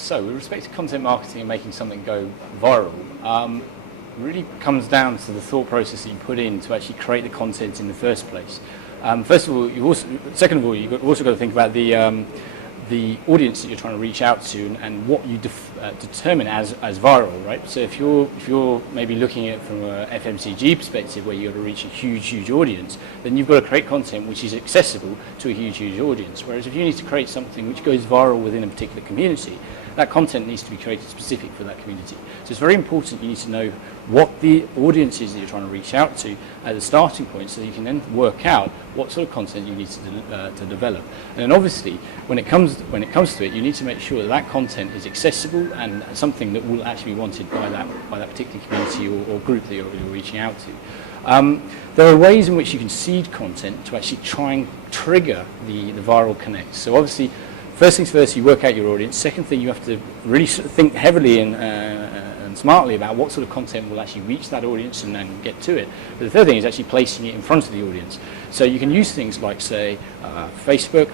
So, with respect to content marketing and making something go viral, really comes down to the thought process that you put in to actually create the content in the first place. First of all, second of all, you've also got to think about the audience that you're trying to reach out to and what you determine as viral, right? So if you're maybe looking at it from a FMCG perspective where you've got to reach a huge audience, then you've got to create content which is accessible to a huge audience. Whereas if you need to create something which goes viral within a particular community, that content needs to be created specific for that community. So it's very important you need to know what the audience is that you're trying to reach out to at the starting point, so that you can then work out what sort of content you need to develop. And then obviously, when it comes to it, you need to make sure that that content is accessible and something that will actually be wanted by that particular community or group that you're reaching out to. There are ways in which you can seed content to actually try and trigger the viral connect. So obviously, first things first, you work out your audience. Second thing, you have to really think heavily and smartly about what sort of content will actually reach that audience and then get to it. But the third thing is actually placing it in front of the audience. So you can use things like, say, Facebook,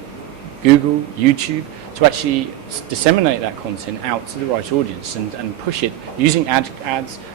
Google, YouTube, to actually disseminate that content out to the right audience and push it using ads,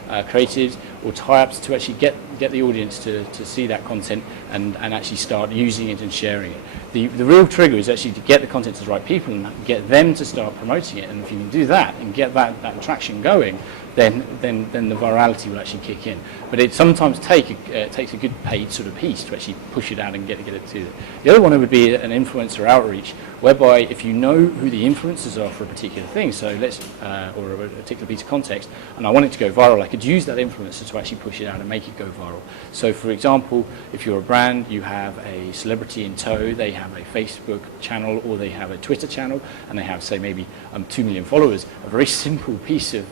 creatives or tie-ups to actually get the audience to see that content and actually start using it and sharing it. The real trigger is actually to get the content to the right people and get them to start promoting it. And if you can do that and get that traction going, then the virality will actually kick in. But it sometimes takes a good paid sort of piece to actually push it out and get it to it. The other one would be an influencer outreach, whereby if you know who the influencers are for a particular thing, so or a particular piece of context, and I want it to go viral, I could use that influencer to actually push it out and make it go viral. So for example, if you're a brand, you have a celebrity in tow, they have a Facebook channel or they have a Twitter channel, and they have, say, maybe 2 million followers. A very simple piece of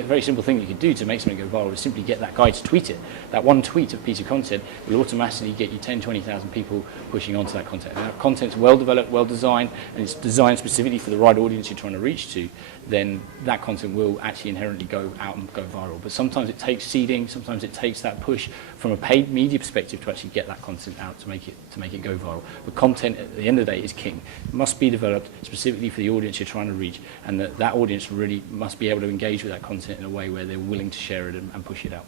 a very simple thing you can do to make something go viral is simply get that guy to tweet it. That one tweet of piece of content will automatically get you 10, 20,000 people pushing onto that content. And if content's well developed, well designed, and it's designed specifically for the right audience you're trying to reach to, then that content will actually inherently go out and go viral. But sometimes it takes seeding, sometimes it takes that push from a paid media perspective to actually get that content out to make it go viral. But content at the end of the day is king. It must be developed specifically for the audience you're trying to reach, and that audience really must be able to engage with that content in a way where they're willing to share it and push it out.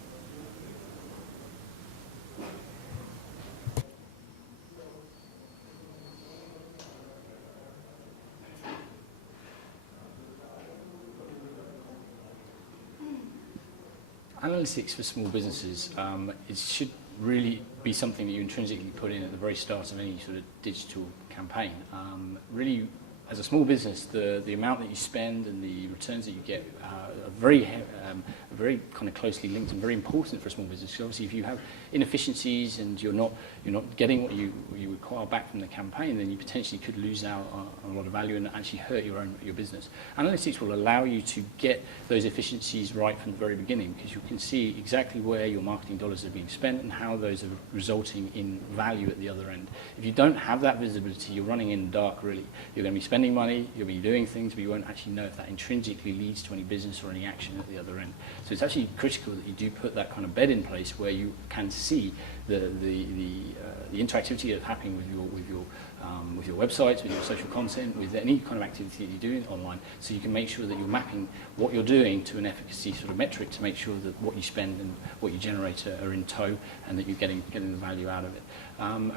Analytics for small businesses, it should really be something that you intrinsically put in at the very start of any sort of digital campaign. Really, as a small business, the amount that you spend and the returns that you get are very kind of closely linked and very important for a small business. So obviously, if you have inefficiencies and you're not getting what you require back from the campaign, then you potentially could lose out on a lot of value and actually hurt your business. Analytics will allow you to get those efficiencies right from the very beginning, because you can see exactly where your marketing dollars are being spent and how those are resulting in value at the other end. If you don't have that visibility, you're running in the dark, really. You're going to be spending money, you'll be doing things, but you won't actually know if that intrinsically leads to any business or any action at the other end. So it's actually critical that you do put that kind of bed in place where you can see the interactivity that's happening with your websites, with your social content, with any kind of activity that you're doing online, so you can make sure that you're mapping what you're doing to an efficacy sort of metric to make sure that what you spend and what you generate are in tow and that you're getting the value out of it.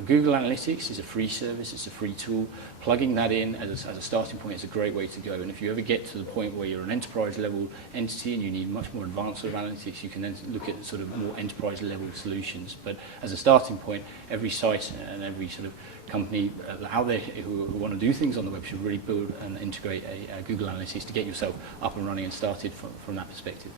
Google Analytics is a free service, it's a free tool. Plugging that in as a starting point is a great way to go. And if you ever get to the point where you're an enterprise level entity and you need much more advanced sort of analytics, you can then look at sort of more enterprise level solutions. But as a starting point, every site and every sort of company out there who want to do things on the web should really build and integrate a Google Analytics to get yourself up and running and started from that perspective.